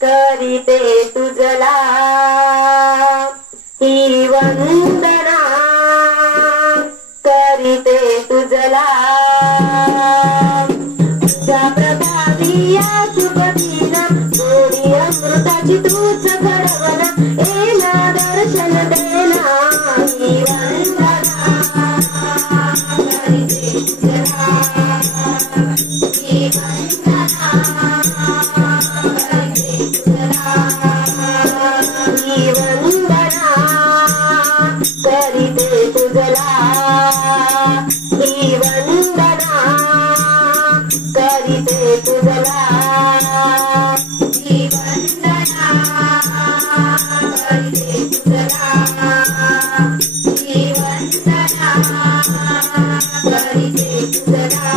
करीते तुझला ही वंदना, करीते तुझला तुझ्या प्रभावी या शुभदिना, गोडी अमृताची तूच घडवना, येना दर्शन देना ही वंदना, करीते तुझला ही वंदना, करीते तुझला ही वंदना, करीते तुझला ही वंदना, करीते तुझला ही वंदना, करीते तुझला।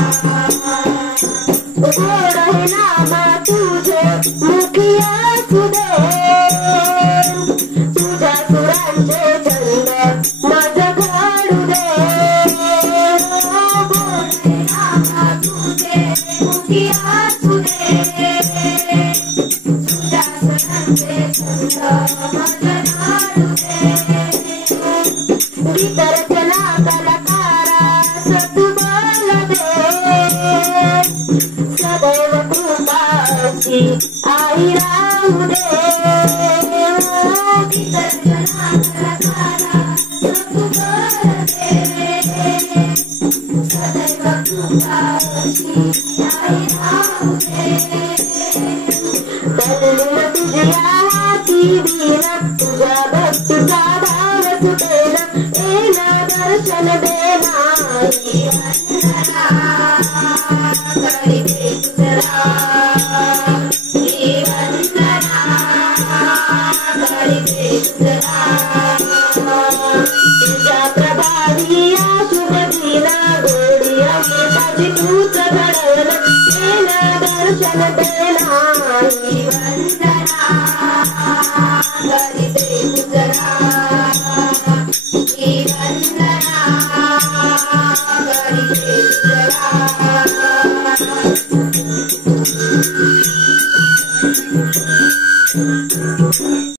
गोड हे नाम तुझे मुखी असू दे, तुझ्या सुरांचे छंद माझ घडू दे, गोड हे नाम तुझे मुखी असू दे, तुझ्या सुरांचे छंद माझ घडू दे, वितरचना कलाकारास तू बल दे, सदैव कृपाची आई राहू दे, वितरचना कलाकारास तू बल दे, सदैव कृपाची आई राहू दे, तल्लीन तुझ्या हाती वीणा, तुझ्या भक्तीचा भाव सुटेना, येना दर्शन देना ही वंदना, करीते तुझला